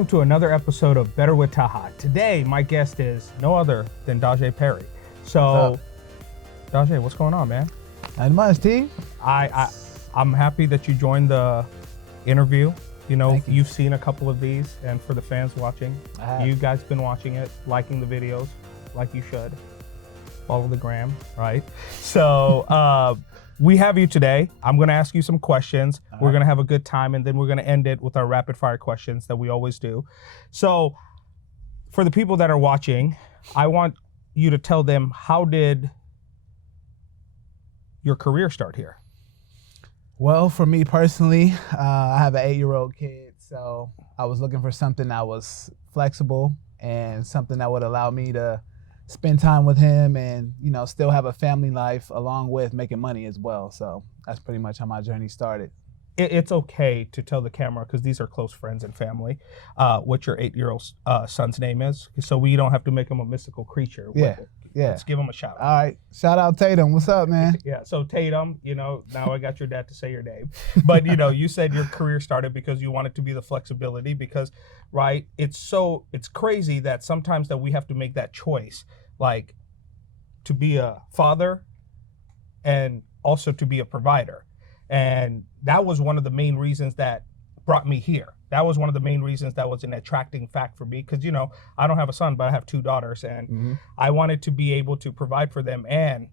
welcome to another episode of Better with Talha. Today, my guest is no other than Dajeh Perry. So, Dajeh, what's going on, man? Not much, T. I'm happy that you joined the interview. You know, you. you've seen a couple of these, and for the fans watching, you guys been watching it, liking the videos, like you should. Follow the gram, right? So, we have you today. I'm going to ask you some questions. We're going to have a good time, and then we're going to end it with our rapid fire questions that we always do. So for the people that are watching, I want you to tell them, how did your career start here? Well, for me personally, I have an 8-year-old kid, so I was looking for something that was flexible and something that would allow me to spend time with him and, you know, still have a family life along with making money as well. So that's pretty much how my journey started. It's okay to tell the camera, because these are close friends and family, what your 8-year-old son's name is, so we don't have to make him a mystical creature. Yeah. Let's give him a shout out. All right. Shout out Tatum. What's up, man? Yeah. So Tatum, you know, now I got your dad to say your name. But, you know, you said your career started because you wanted to be the flexibility because, right, it's crazy that sometimes that we have to make that choice, like to be a father and also to be a provider. And that was one of the main reasons that brought me here. That was one of the main reasons that was an attracting fact for me, because, you know, I don't have a son, but I have 2 daughters, and I wanted to be able to provide for them and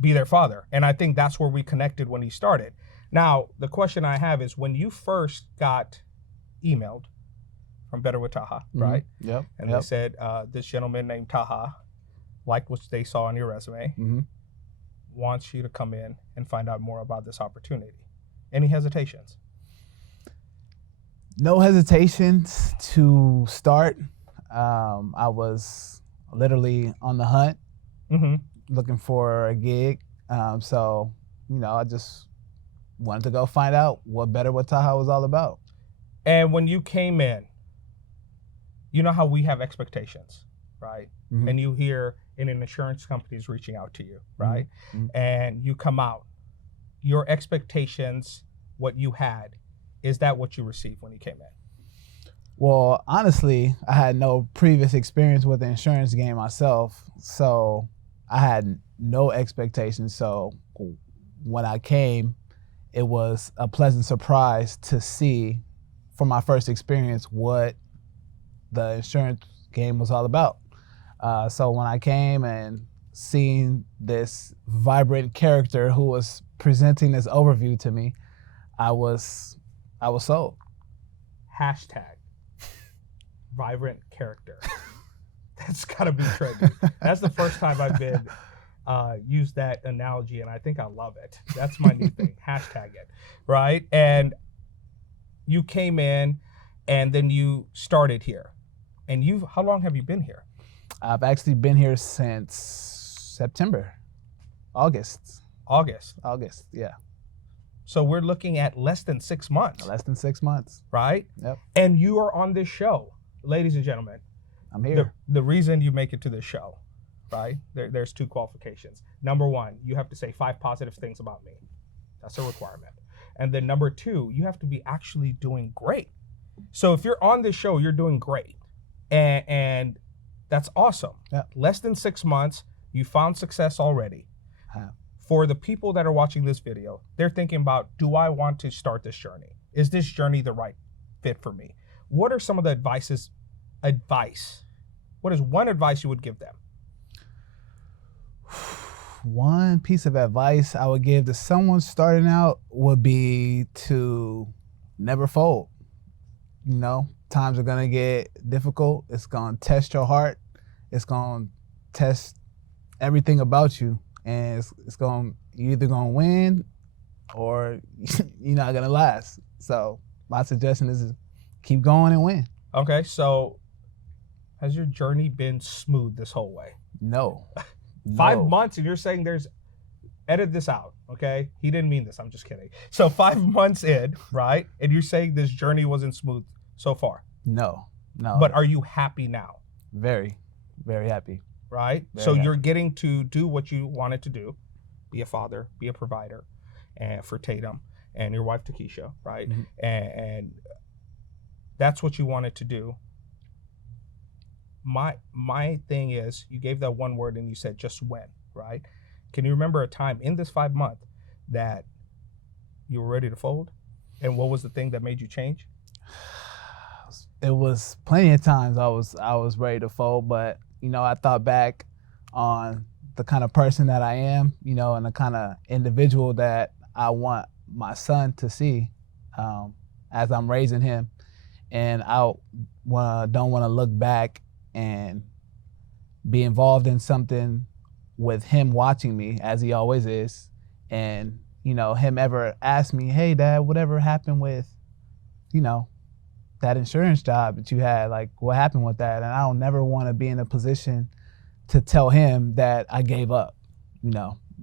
be their father. And I think that's where we connected when he started. Now, the question I have is, when you first got emailed from Better with Talha, right? Yep. And they said, this gentleman named Talha, liked what they saw on your resume, wants you to come in and find out more about this opportunity. Any hesitations? No hesitations to start. I was literally on the hunt, looking for a gig. So, you know, I just wanted to go find out what Better with Talha was all about. And when you came in, you know how we have expectations, right? And you hear an insurance company's reaching out to you, right? And you come out. Your expectations, what you had, is that what you received when you came in? Well, honestly, I had no previous experience with the insurance game myself, so I had no expectations. So when I came, it was a pleasant surprise to see, from my first experience, what the insurance game was all about. So when I came and seeing this vibrant character who was presenting this overview to me, I was sold. Hashtag vibrant character. That's gotta be trendy. That's the first time I've been used that analogy, and I think I love it. That's my new thing. Hashtag it, right? And you came in, and then you started here. And how long have you been here? I've actually been here since August, yeah. So we're looking at less than 6 months. Less than 6 months. Right? Yep. And you are on this show. Ladies and gentlemen, I'm here. The reason you make it to this show, right? There's 2 qualifications. Number 1, you have to say 5 positive things about me. That's a requirement. And then number 2, you have to be actually doing great. So if you're on this show, you're doing great. And that's awesome. Yep. Less than 6 months, you found success already. For the people that are watching this video, they're thinking about, do I want to start this journey? Is this journey the right fit for me? What are some of the advice? What is one advice you would give them? One piece of advice I would give to someone starting out would be to never fold. You know, times are gonna get difficult. It's gonna test your heart. It's gonna test everything about you. And you're either gonna win or you're not gonna last. So my suggestion is keep going and win. Okay, so has your journey been smooth this whole way? No. 5 months, and you're saying edit this out, okay? He didn't mean this, I'm just kidding. So 5 months in, right? And you're saying this journey wasn't smooth so far? No. But are you happy now? Very, very happy. Right? Very so happy. you're getting to do what you wanted to do, be a father, be a provider, and for Tatum and your wife Takesha, right? And That's what you wanted to do. My thing is, you gave that one word and you said just when, right? Can you remember a time in this 5 month that you were ready to fold? And what was the thing that made you change? It was plenty of times I was ready to fold, but I thought back on the kind of person that I am, and the kind of individual that I want my son to see as I'm raising him, and I don't want to look back and be involved in something with him watching me, as he always is, and him ever ask me, "Hey, Dad, whatever happened with, that insurance job that you had? Like, what happened with that?" And I don't never want to be in a position to tell him that I gave up,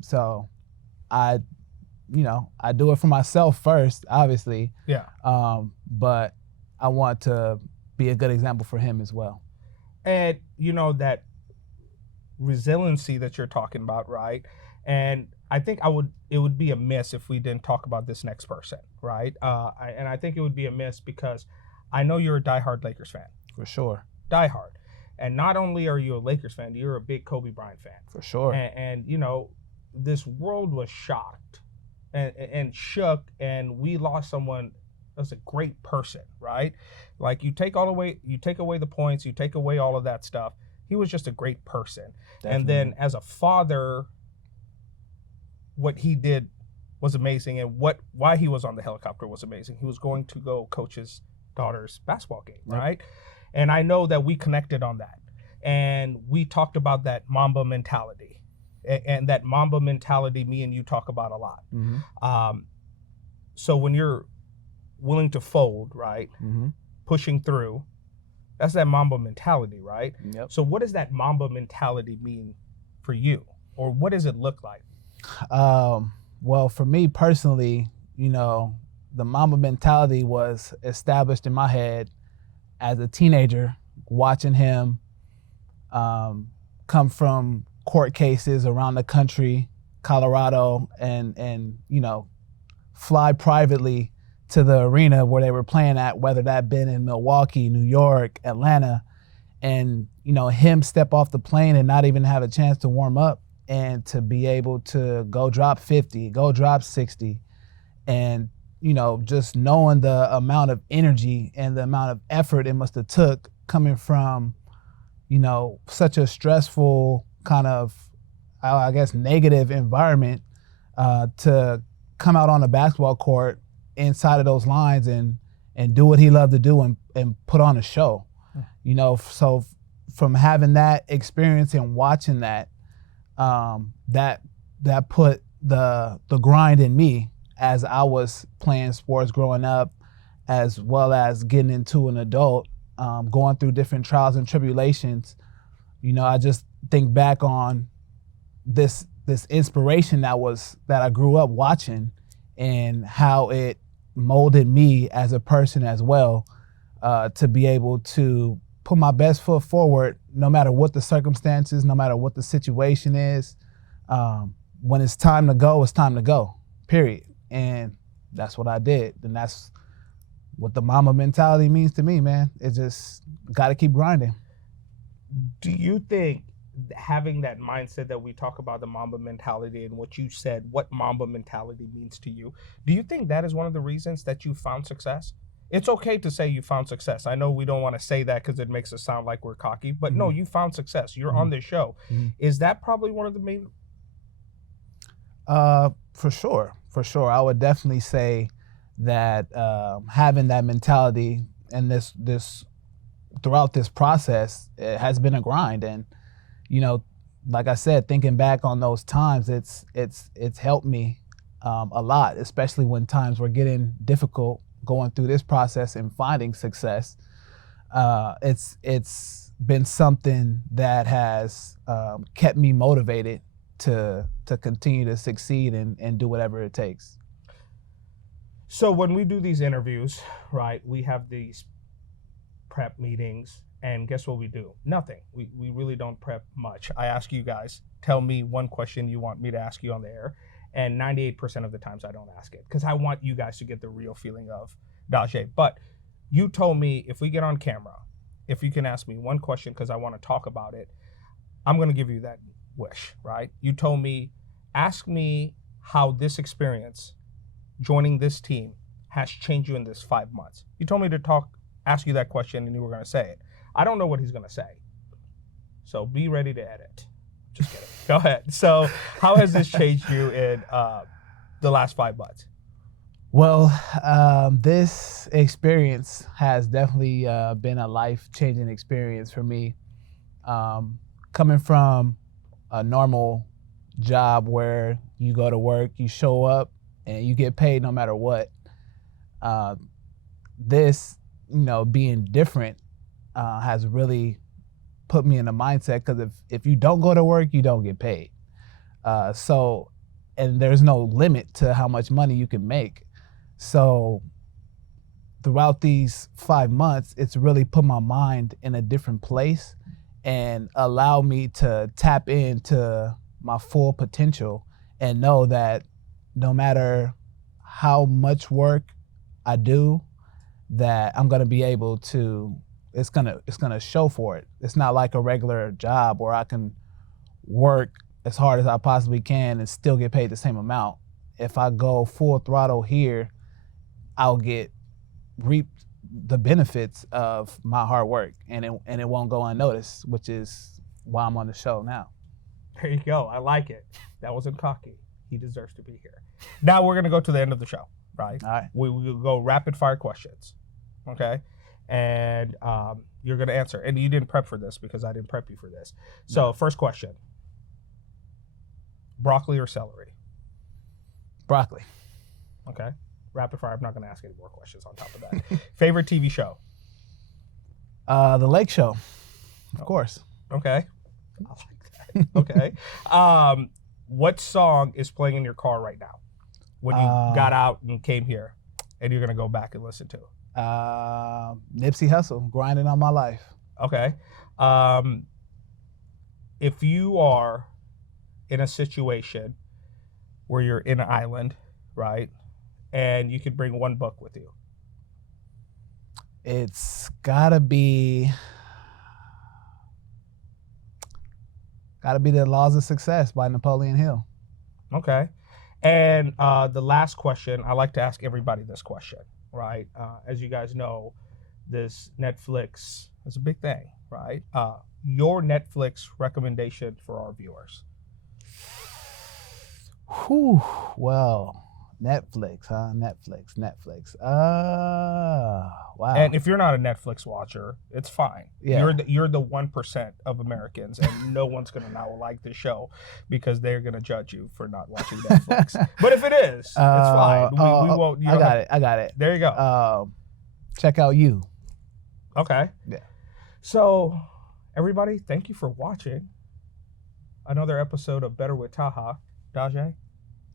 So I do it for myself first, obviously. Yeah. But I want to be a good example for him as well. And that resiliency that you're talking about, right? And I think it would be a miss if we didn't talk about this next person, right? And I think it would be a miss because I know you're a diehard Lakers fan. For sure. Diehard. And not only are you a Lakers fan, you're a big Kobe Bryant fan. For sure. And this world was shocked and shook, and we lost someone as a great person, right? Like, you take away the points, you take away all of that stuff. He was just a great person. Definitely. And then as a father, what he did was amazing, and why he was on the helicopter was amazing. He was going to go coach his daughter's basketball game, right? Yep. And I know that we connected on that, and we talked about that Mamba mentality, and that Mamba mentality me and you talk about a lot. Mm-hmm. So when you're willing to fold, right, mm-hmm. pushing through, that's that Mamba mentality, right? Yep. So what does that Mamba mentality mean for you, or what does it look like? Well, for me personally, the Mamba mentality was established in my head as a teenager, watching him come from court cases around the country, Colorado, and fly privately to the arena where they were playing at, whether that been in Milwaukee, New York, Atlanta, and him step off the plane and not even have a chance to warm up, and to be able to go drop 50, go drop 60, and just knowing the amount of energy and the amount of effort it must have took coming from such a stressful kind of, I guess, negative environment to come out on a basketball court inside of those lines and do what he loved to do and put on a show. So from having that experience and watching that, that put the grind in me as I was playing sports growing up, as well as getting into an adult, going through different trials and tribulations. I just think back on this inspiration that I grew up watching, and how it molded me as a person as well, to be able to put my best foot forward no matter what the circumstances, no matter what the situation is. When it's time to go, it's time to go, period. And that's what I did. And that's what the Mamba mentality means to me, man. It's just got to keep grinding. Do you think having that mindset that we talk about, the Mamba mentality, and what you said, what Mamba mentality means to you, do you think that is one of the reasons that you found success? It's okay to say you found success. I know we don't want to say that because it makes us sound like we're cocky, but mm-hmm. No, you found success. You're mm-hmm. on this show. Mm-hmm. Is that probably one of the main? For sure. I would definitely say that having that mentality and this throughout this process, it has been a grind. And like I said, thinking back on those times, it's helped me a lot, especially when times were getting difficult going through this process and finding success. It's been something that has kept me motivated to continue to succeed and do whatever it takes. So when we do these interviews, right, we have these prep meetings, and guess what we do? Nothing. We really don't prep much. I ask you guys, tell me one question you want me to ask you on the air, and 98% of the times I don't ask it, because I want you guys to get the real feeling of Dajeh. But You told me if we get on camera, if you can ask me one question because I want to talk about it, I'm going to give you that wish, right? You told me, ask me how this experience, joining this team, has changed you in this 5 months. You told me to ask you that question and you were going to say it. I don't know what he's going to say. So be ready to edit. Just kidding. Go ahead. So how has this changed you in the last 5 months? Well, this experience has definitely been a life-changing experience for me. Coming from a normal job where you go to work, you show up, and you get paid no matter what. This, being different has really put me in a mindset, because if you don't go to work, you don't get paid. And there's no limit to how much money you can make. So throughout these 5 months, it's really put my mind in a different place and allow me to tap into my full potential and know that no matter how much work I do, that I'm gonna be able to, it's gonna show for it. It's not like a regular job where I can work as hard as I possibly can and still get paid the same amount. If I go full throttle here, I'll reap the benefits of my hard work, and it won't go unnoticed, which is why I'm on the show now. There you go. I like it. That wasn't cocky. He deserves to be here. Now we're going to go to the end of the show, right? All right. We will go rapid fire questions, okay? And you're going to answer. And you didn't prep for this because I didn't prep you for this. So No. First question, broccoli or celery? Broccoli. Okay. Rapid fire. I'm not going to ask any more questions on top of that. Favorite TV show? The Lake Show, of course. Okay. I like that. Okay. What song is playing in your car right now when you got out and came here and you're going to go back and listen to? Nipsey Hussle, Grinding on My Life. Okay. If you are in a situation where you're in an island, right, and you could bring one book with you, it's gotta be The Laws of Success by Napoleon Hill. okay. And the last question, I like to ask everybody this question, right? As you guys know, this Netflix is a big thing, right? Your Netflix recommendation for our viewers. Whew. Well, Netflix, huh? Netflix. Wow. And if you're not a Netflix watcher, it's fine. Yeah. You're the 1% of Americans, and no one's gonna now like the show because they're gonna judge you for not watching Netflix. But if it is, it's fine. We won't. I got it. There you go. Check out You. Okay. Yeah. So, everybody, thank you for watching another episode of Better with Talha. Dajeh,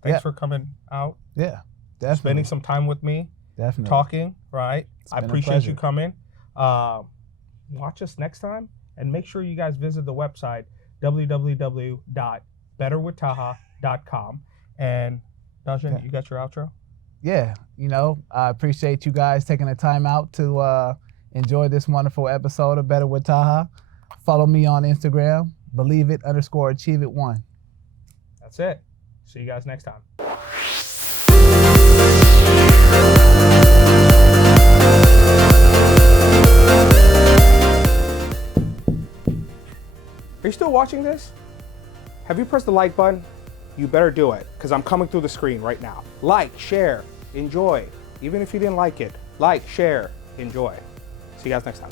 thanks for coming out. Yeah, definitely. Spending some time with me. Definitely. Talking, right? I appreciate you coming. Watch us next time, and make sure you guys visit the website, www.betterwithtalha.com. And Dajeh, you got your outro? Yeah, I appreciate you guys taking the time out to enjoy this wonderful episode of Better with Talha. Follow me on Instagram, believeit_achieveit1. That's it. See you guys next time. Are you still watching this? Have you pressed the like button? You better do it, because I'm coming through the screen right now. Like, share, enjoy. Even if you didn't like it, like, share, enjoy. See you guys next time.